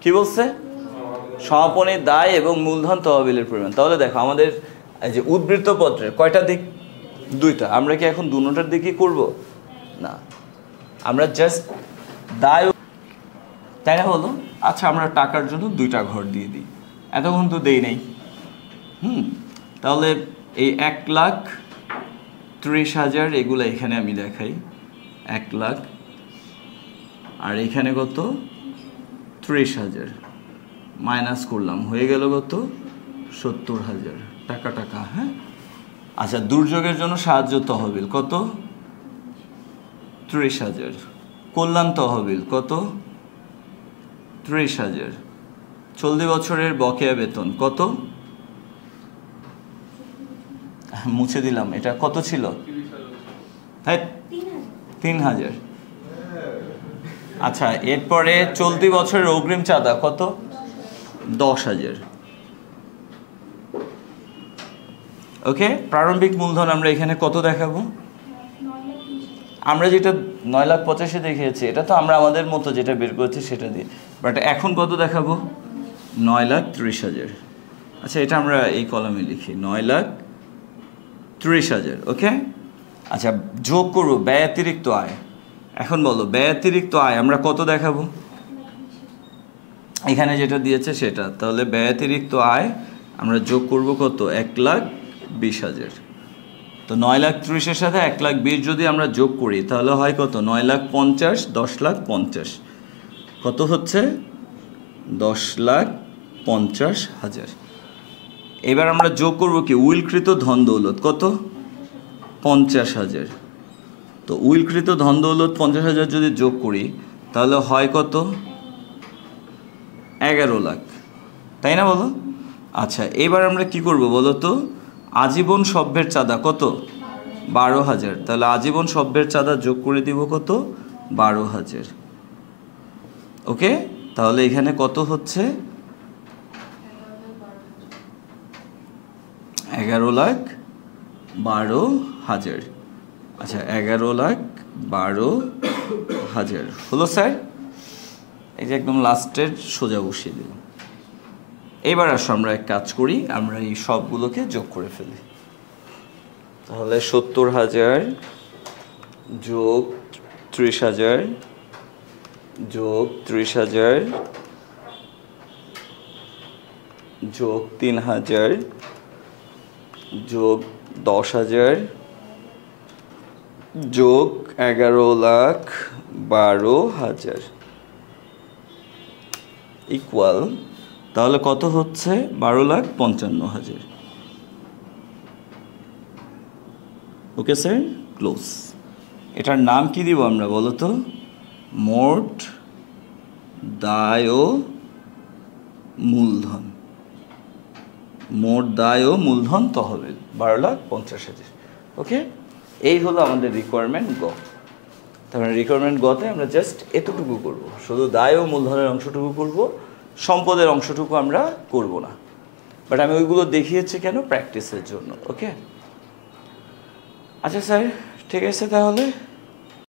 কি বলছে? সমাপনী দায় এবং মূলধন তহবিলের পরিমাণ। তাহলে দেখো আমাদের এই যে উদ্ধৃতপত্রের কয়টা দিক? দুইটা। আমরা কি এখন দুটোটার দিকই করব? না, আমরা জাস্ট দায়, তাই না বলো? আচ্ছা, আমরা টাকার জন্য দুইটা ঘর দিয়ে দিই, এতক্ষণ তো দেই নাই। তাহলে এই 1,30,000 এগুলো এখানে আমি দেখাই, 1 লাখ, আর এখানে কত? 30,000 মাইনাস করলাম, হয়ে গেল কত? 70,000 টাকা টাকা, হ্যাঁ। আচ্ছা, দুর্যোগের জন্য সাহায্য তহবিল কত? 30,000। কল্যাণ তহবিল কত? 30,000। চলতি বছরের বকেয়া বেতন কত? মুছে দিলাম, এটা কত ছিল? হ্যাঁ 3000। আচ্ছা, এরপরে চলতি বছরের অগ্রিম চাঁদা কত? 10,000। ওকে, প্রারম্ভিক মূলধন আমরা এখানে কত দেখাবো? আমরা যেটা 9,85,000 দেখিয়েছি, এটা তো আমরা আমাদের মতো যেটা বের করেছি সেটা দিয়ে, বাট এখন কত দেখাবো? 9,30,000। আচ্ছা, এটা আমরা এই কলামে লিখি 9,30,000। ওকে, আচ্ছা, যোগ করবো ব্যতিরিক্ত আয়। এখন বলো ব্যতিরিক্ত আয় আমরা কত দেখাবো? এখানে যেটা দিয়েছে সেটা, তাহলে ব্যতিরিক্ত আয় আমরা যোগ করব কত? 1,20,000। তো 9,30,000-এর সাথে 1,20,000 যদি আমরা যোগ করি তাহলে হয় কত? 9,50,000, 10,50,000 কত হচ্ছে? 10,50,000। এবার আমরা যোগ করব কি? উইলকৃত ধন দৌলত কত? 50,000। তো উইলকৃত ধন দৌলত 50,000 যদি যোগ করি তাহলে হয় কত? 11 লাখ, তাই না বলো? আচ্ছা, এবার আমরা কি করব বলো তো? আজীবন সভ্যের চাঁদা কত? 12,000। তাহলে আজীবন সভ্যের চাঁদা যোগ করে দিব কত? 12,000। ওকে, তাহলে এখানে কত হচ্ছে? 11,12,000। আচ্ছা, 11,12,000 হলো স্যার। এই যে একদম লাস্টের সোজা বসিয়ে দিলাম। এবার আসো আমরা এক কাজ করি, আমরা এই সবগুলোকে যোগ করে ফেলি। তাহলে 70,000 যোগ 30,000 যোগ 30,000 যোগ 3,000 যোগ 10,000 যোগ 11,12,000 ইকুয়াল, তাহলে কত হচ্ছে? 12,55,000। Okay sir, close. এটার নাম কি দিব আমরা বলো তো? মোট দায় ও মূলধন। মোট দায় ও মূলধন তহবিল 12,50,000। ওকে, এই হলো আমাদের রিকোয়ারমেন্ট গ। তারপরে রিকোয়ারমেন্ট গতে আমরা জাস্ট এতটুকু করব, শুধু দায় ও মূলধনের অংশটুকু করব, সম্পদের অংশটুকু আমরা করব না। বাট আমি ওইগুলো দেখিয়েছি কেন? প্র্যাকটিসের জন্য। ওকে, আচ্ছা স্যার, ঠিক আছে তাহলে।